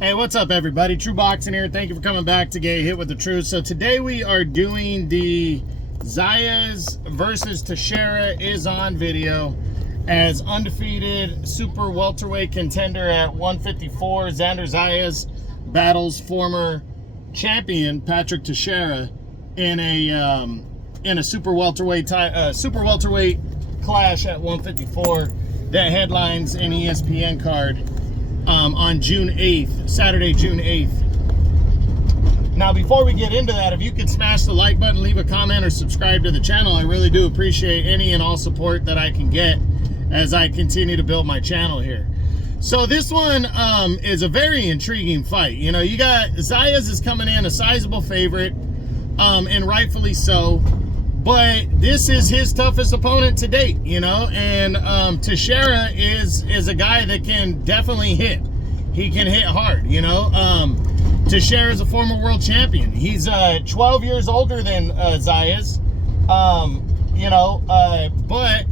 Hey, what's up, everybody? True Boxing here. Thank you for coming back to get hit with the truth. So today we are doing the Zayas versus Teixeira Is On video as undefeated super welterweight contender at 154. Xander Zayas battles former champion Patrick Teixeira in a super welterweight clash at 154 that headlines an ESPN card on June 8th, Saturday, June 8th. Now, before we get into that, if you could smash the like button, leave a comment, or subscribe to the channel, I really do appreciate any and all support that I can get as I continue to build my channel here. So this one is a very intriguing fight. You know, you got Zayas is coming in a sizable favorite, and rightfully so. But this is his toughest opponent to date, you know, and Teixeira is a guy that can definitely hit. He can hit hard, you know. Teixeira is a former world champion. He's 12 years older than Zayas, you know, but,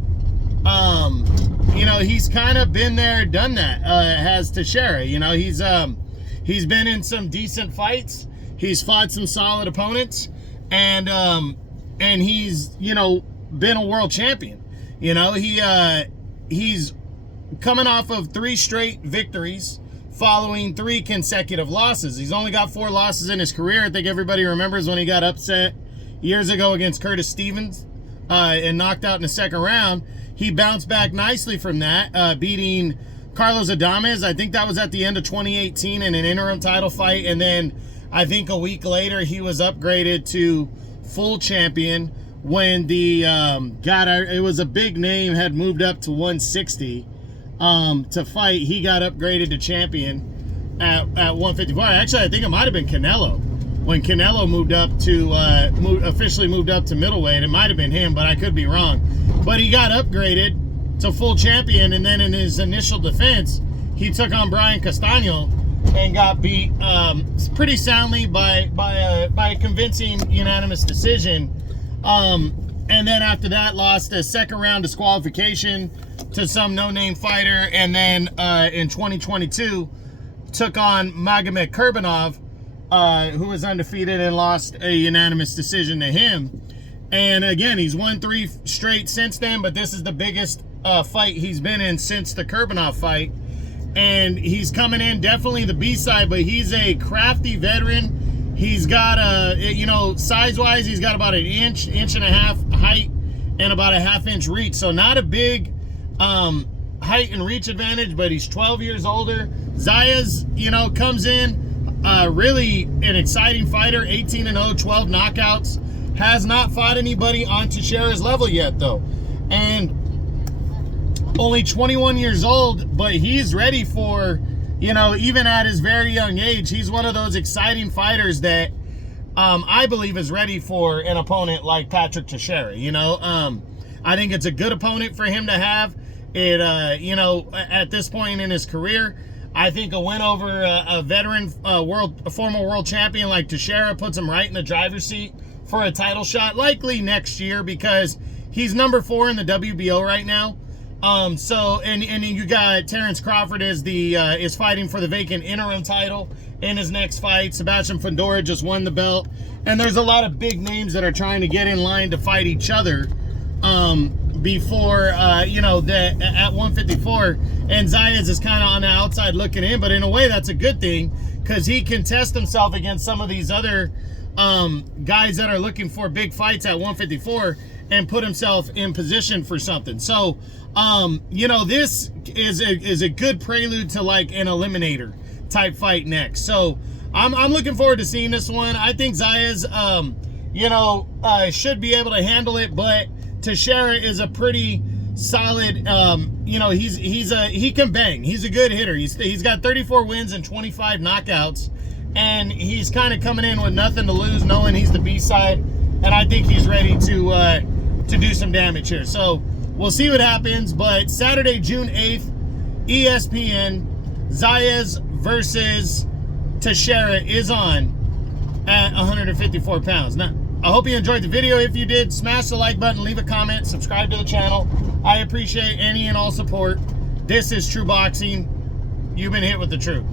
you know, he's kind of been there, done that, has Teixeira. You know, he's been in some decent fights. He's fought some solid opponents, and he's, you know, been a world champion. You know, he's coming off of 3 straight victories following 3 consecutive losses. He's only got 4 losses in his career. I think everybody remembers when he got upset years ago against Curtis Stevens and knocked out in the second round. He bounced back nicely from that, beating Carlos Adames. I think that was at the end of 2018 in an interim title fight. And then I think a week later, he was upgraded to full champion when the it was a big name, had moved up to 160 to fight. He got upgraded to champion at 154. Actually, I think it might have been Canelo when Canelo moved up to officially moved up to middleweight. It might have been him, but I could be wrong. But he got upgraded to full champion, and then in his initial defense, he took on Brian Castaño and got beat pretty soundly by a convincing unanimous decision. And then after that, lost a second round disqualification to some no-name fighter. And then in 2022, took on Magomed Kurbanov, who was undefeated, and lost a unanimous decision to him. And again, he's won 3 straight since then, but this is the biggest fight he's been in since the Kurbanov fight. And he's coming in definitely the B-side, but he's a crafty veteran. He's got you know, size-wise, he's got about an inch and a half height and about a half-inch reach. So not a big height and reach advantage, but he's 12 years older. Zayas, you know, comes in really an exciting fighter, 18-0, 12 knockouts. Has not fought anybody on Teixeira's level yet, though. And only 21 years old, but he's ready for, you know, even at his very young age, he's one of those exciting fighters that I believe is ready for an opponent like Patrick Teixeira. You know, I think it's a good opponent for him to have. It, you know, at this point in his career, I think a win over a veteran former world champion like Teixeira puts him right in the driver's seat for a title shot, likely next year, because he's number 4 in the WBO right now. So, and you got Terrence Crawford is fighting for the vacant interim title in his next fight. Sebastian Fundora just won the belt. And there's a lot of big names that are trying to get in line to fight each other, before, you know, at 154. And Zayas is kind of on the outside looking in, but in a way that's a good thing, because he can test himself against some of these other, guys that are looking for big fights at 154 and put himself in position for something. So, you know, this is a good prelude to like an eliminator type fight next. So I'm looking forward to seeing this one. I think Zayas, you know, should be able to handle it, but Teixeira is a pretty solid, you know, he can bang. He's a good hitter. He's got 34 wins and 25 knockouts, and he's kind of coming in with nothing to lose, knowing he's the B-side, and I think he's ready to do some damage here. So we'll see what happens, but Saturday, June 8th, ESPN, Zayas versus Teixeira Is On at 154 pounds. Now, I hope you enjoyed the video. If you did, smash the like button, leave a comment, subscribe to the channel. I appreciate any and all support. This is True Boxing. You've been hit with the truth.